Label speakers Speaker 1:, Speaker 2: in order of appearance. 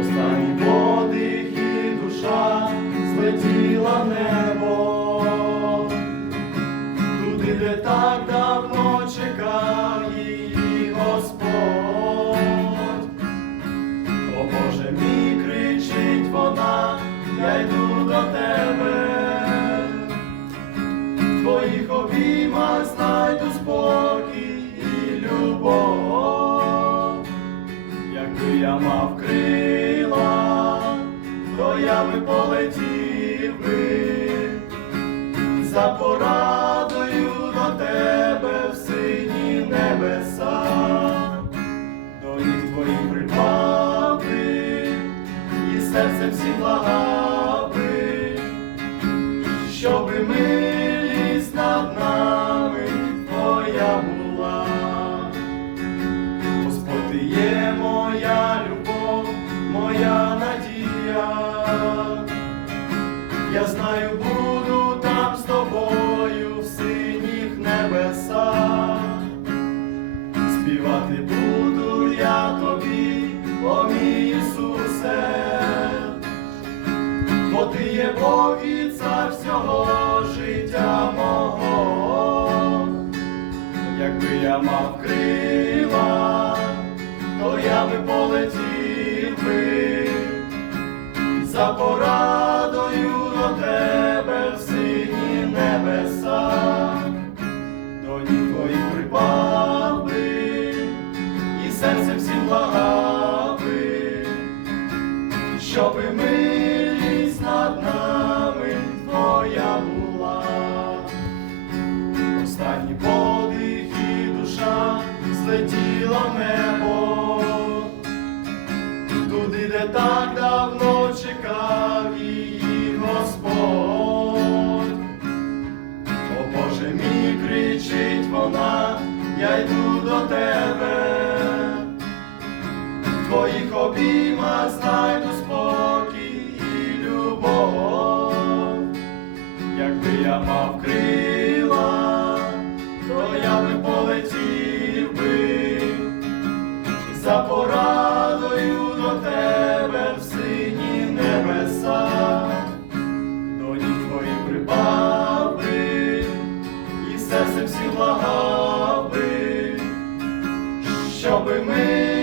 Speaker 1: Останній подих
Speaker 2: і душа злетіла небо, туди, де так давно чекав мав крила, то я би полетів би за порадою до тебе в сині небеса, до ніг твоїх припав би, і серцем всім благав би, щоби милість Я знаю, буду там з тобою в синіх небесах. Співати буду я тобі, о мій Ісусе, бо ти є Бог і цар всього життя мого. Якби я мав крила, то я би полетів би Туди, де так давно чекав її Господь, о Боже мій кричить вона, я йду до тебе, в твоїх обіймах знайду спокій і любов, якби я мав крила, то я би полетів би. всі благав би, щоби ми.